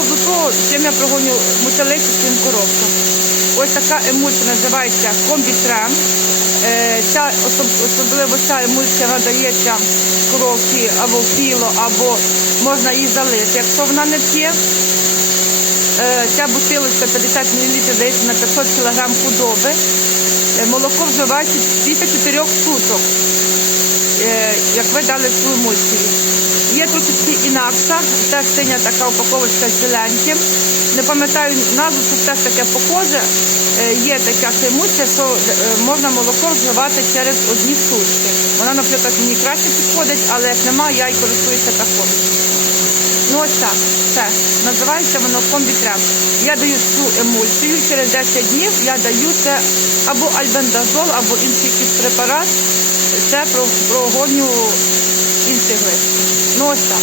до того, чим я прогоню мотелиці своїм коровкам. Ось така емульсія називається комбітрем. Ця особливо ця емульсія надається коровці або піло, або можна її залити, якщо вона не п'є. Е, Ця бутилочка 50 мл дається на 500 кг худоби. Е, Молоко вживається після 4 суток, е, як ви дали цю емульсію. Інакша, теж синя така упаковочка з зеленьким. Не пам'ятаю назву, це теж таке похоже. Е, Є така емульсія, що е, можна молоко вживати через одні сутки. Вона, наприклад, мені краще підходить, але як немає, я й користуюся такою. Ну ось так, все. Називається воно комбітрем. Я даю цю емульсію, через 10 днів я даю це або альбендазол, або інший якийсь препарат. Це про- прогоню інших глистів. Ну ось так.